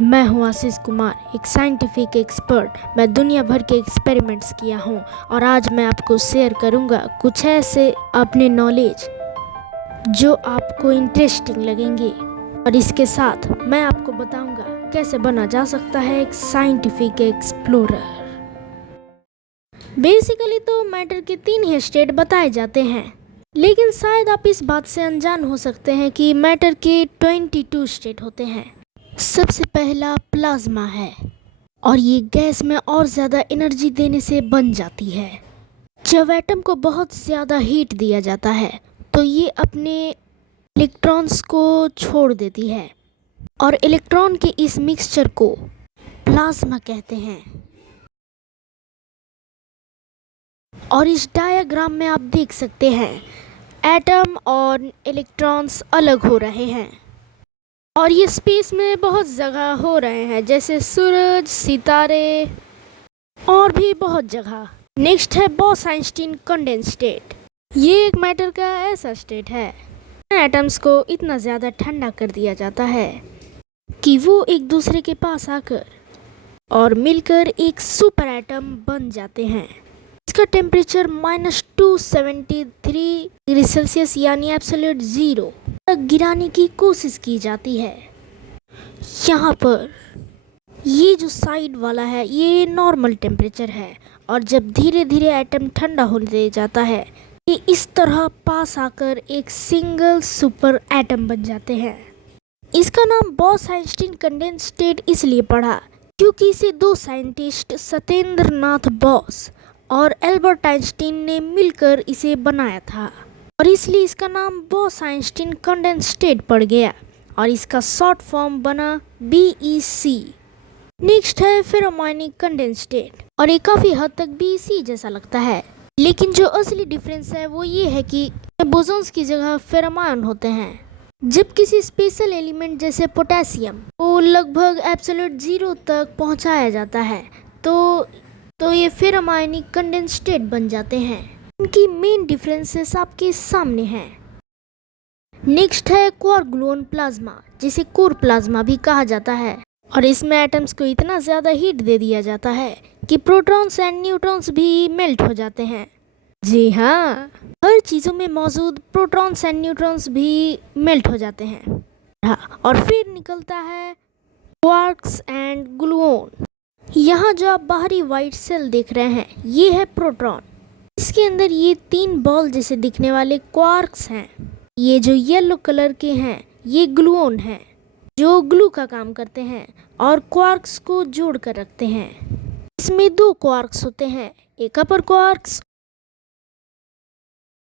मैं हूं आशीष कुमार, एक साइंटिफिक एक्सपर्ट। मैं दुनिया भर के एक्सपेरिमेंट्स किया हूं और आज मैं आपको शेयर करूंगा कुछ ऐसे अपने नॉलेज जो आपको इंटरेस्टिंग लगेंगे। और इसके साथ मैं आपको बताऊंगा कैसे बना जा सकता है एक साइंटिफिक एक्सप्लोरर। बेसिकली तो मैटर के 3 ही स्टेट बताए जाते हैं, लेकिन शायद आप इस बात से अनजान हो सकते हैं कि मैटर के 22 स्टेट होते हैं। सबसे पहला प्लाज्मा है और ये गैस में और ज़्यादा एनर्जी देने से बन जाती है। जब एटम को बहुत ज़्यादा हीट दिया जाता है तो ये अपने इलेक्ट्रॉन्स को छोड़ देती है और इलेक्ट्रॉन के इस मिक्सचर को प्लाज्मा कहते हैं। और इस डायग्राम में आप देख सकते हैं एटम और इलेक्ट्रॉन्स अलग हो रहे हैं और ये स्पेस में बहुत जगह हो रहे हैं, जैसे सूरज, सितारे और भी बहुत जगह। नेक्स्ट है बॉस-आइंस्टीन कंडेंस स्टेट। ये एक मैटर का ऐसा स्टेट है एटम्स को इतना ज़्यादा ठंडा कर दिया जाता है कि वो एक दूसरे के पास आकर और मिलकर एक सुपर एटम बन जाते हैं। इसका टेम्परेचर -273 डिग्री सेल्सियस यानी एब्सोल्यूट 0 तक गिराने की कोशिश की जाती है। यहाँ पर ये जो साइड वाला है ये नॉर्मल टेम्परेचर है और जब धीरे धीरे एटम ठंडा होने जाता है ये इस तरह पास आकर एक सिंगल सुपर एटम बन जाते हैं। इसका नाम बॉस-आइंस्टीन कंडेंस स्टेट इसलिए पड़ा क्योंकि इसे 2 साइंटिस्ट सत्येंद्र नाथ बॉस और एल्बर्ट आइंस्टीन ने मिलकर इसे बनाया था और इसलिए इसका नाम बॉस-आइंस्टीन कंडेंस स्टेट पड़ गया और इसका शॉर्ट फॉर्म बना BEC। नेक्स्ट है फेरोमैग्नेटिक कंडेंस स्टेट और ये काफ़ी हद तक BEC जैसा लगता है, लेकिन जो असली डिफरेंस है वो ये है कि बोसॉन्स की जगह फेरोमोन होते हैं। जब किसी स्पेशल एलिमेंट जैसे पोटेशियम को लगभग एब्सोल्यूट 0 तक पहुंचाया जाता है तो ये फेरोमैग्नेटिक कंडेंस स्टेट बन जाते हैं। इनकी मेन डिफरेंसेस आपके सामने हैं। नेक्स्ट है क्वार्क ग्लूऑन प्लाज्मा, जिसे कोर प्लाज्मा भी कहा जाता है और इसमें एटम्स को इतना ज़्यादा हीट दे दिया जाता है कि प्रोटॉन्स एंड न्यूट्रॉन्स भी मेल्ट हो जाते हैं। जी हाँ, हर चीज़ों में मौजूद प्रोटॉन्स एंड न्यूट्रॉन्स भी मेल्ट हो जाते हैं। हाँ, और फिर निकलता है क्वार्क्स एंड ग्लूऑन। यहाँ जो आप बाहरी वाइट सेल देख रहे हैं ये है प्रोटॉन। इसके अंदर ये 3 बॉल जैसे दिखने वाले क्वार्क्स हैं। ये जो येलो कलर के हैं ये ग्लूऑन हैं जो ग्लू का काम करते हैं और क्वार्क्स को जोड़ कर रखते हैं। इसमें 2 क्वार्क्स होते हैं, एक अपर क्वार्क्स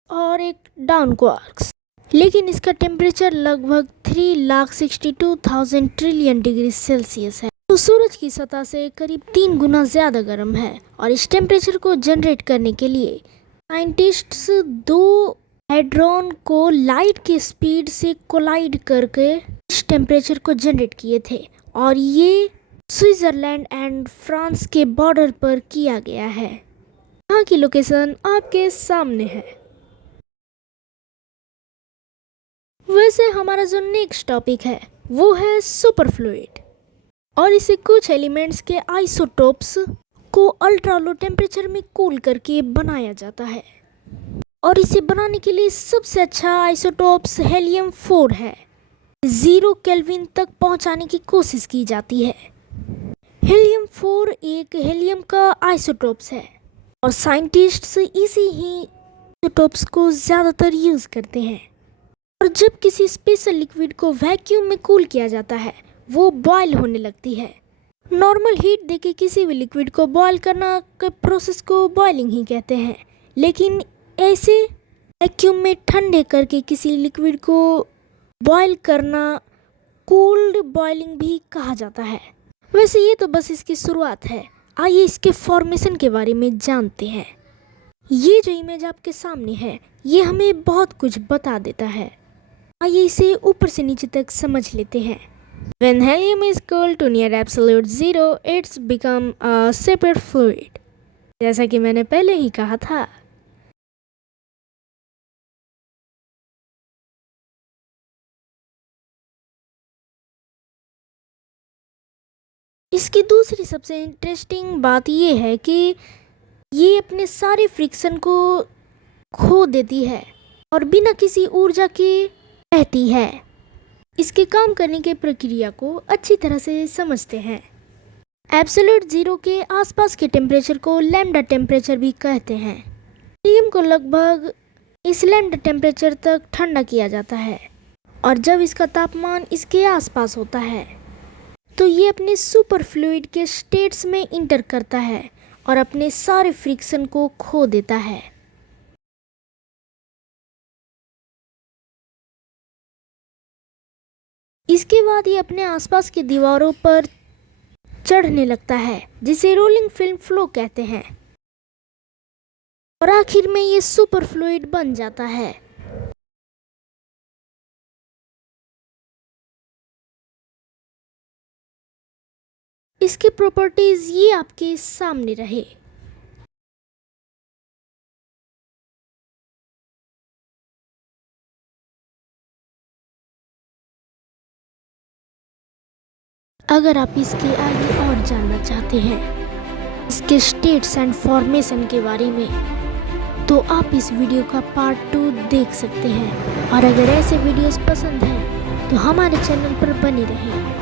और एक डाउन क्वार्क्स। लेकिन इसका टेम्परेचर लगभग 3,62,000 ट्रिलियन डिग्री सेल्सियस है, तो सूरज की सतह से करीब 3 गुना ज़्यादा गर्म है। और इस टेम्परेचर को जनरेट करने के लिए साइंटिस्ट्स 2 हैड्रॉन को लाइट के स्पीड से कोलाइड करके इस टेम्परेचर को जनरेट किए थे और ये स्विट्जरलैंड एंड फ्रांस के बॉर्डर पर किया गया है। यहाँ की लोकेशन आपके सामने है। वैसे हमारा जो नेक्स्ट टॉपिक है वो है सुपर फ्लूइड और इसे कुछ एलिमेंट्स के आइसोटोप्स को अल्ट्रा लो टेम्परेचर में कूल करके बनाया जाता है और इसे बनाने के लिए सबसे अच्छा आइसोटोप्स हेलियम 4 है। 0 केल्विन तक पहुंचाने की कोशिश की जाती है। हेलियम 4 एक हेलियम का आइसोटोप्स है और साइंटिस्ट्स इसी ही आइसोटोप्स को ज़्यादातर यूज़ करते हैं। और जब किसी स्पेशल लिक्विड को वैक्यूम में कूल किया जाता है वो बॉयल होने लगती है। नॉर्मल हीट देके किसी भी लिक्विड को बॉयल करना के प्रोसेस को बॉइलिंग ही कहते हैं, लेकिन ऐसे वैक्यूम में ठंडे करके किसी लिक्विड को बॉयल करना कोल्ड बॉइलिंग भी कहा जाता है। वैसे ये तो बस इसकी शुरुआत है, आइए इसके फॉर्मेशन के बारे में जानते हैं। ये जो इमेज आपके सामने है ये हमें बहुत कुछ बता देता है, आइए इसे ऊपर से नीचे तक समझ लेते हैं। When helium is cooled to near absolute 0, it's become a separate fluid। जैसा कि मैंने पहले ही कहा था। इसकी दूसरी सबसे इंटरेस्टिंग बात ये है कि ये अपने सारे फ्रिक्शन को खो देती है और बिना किसी ऊर्जा के रहती है। इसके काम करने की प्रक्रिया को अच्छी तरह से समझते हैं। एब्सोल्यूट ज़ीरो के आसपास के टेम्परेचर को लैम्डा टेम्परेचर भी कहते हैं। हीलियम को लगभग इस लैम्डा टेम्परेचर तक ठंडा किया जाता है और जब इसका तापमान इसके आसपास होता है तो ये अपने सुपर फ्लूइड के स्टेट्स में इंटर करता है और अपने सारे फ्रिक्शन को खो देता है। इसके बाद ये अपने आसपास की दीवारों पर चढ़ने लगता है जिसे रोलिंग फिल्म फ्लो कहते हैं और आखिर में ये सुपर फ्लूइड बन जाता है। इसकी प्रॉपर्टीज ये आपके सामने रहे। अगर आप इसके आगे और जानना चाहते हैं इसके स्टेट्स एंड फॉर्मेशन के बारे में तो आप इस वीडियो का पार्ट 2 देख सकते हैं। और अगर ऐसे वीडियोस पसंद हैं तो हमारे चैनल पर बने रहें।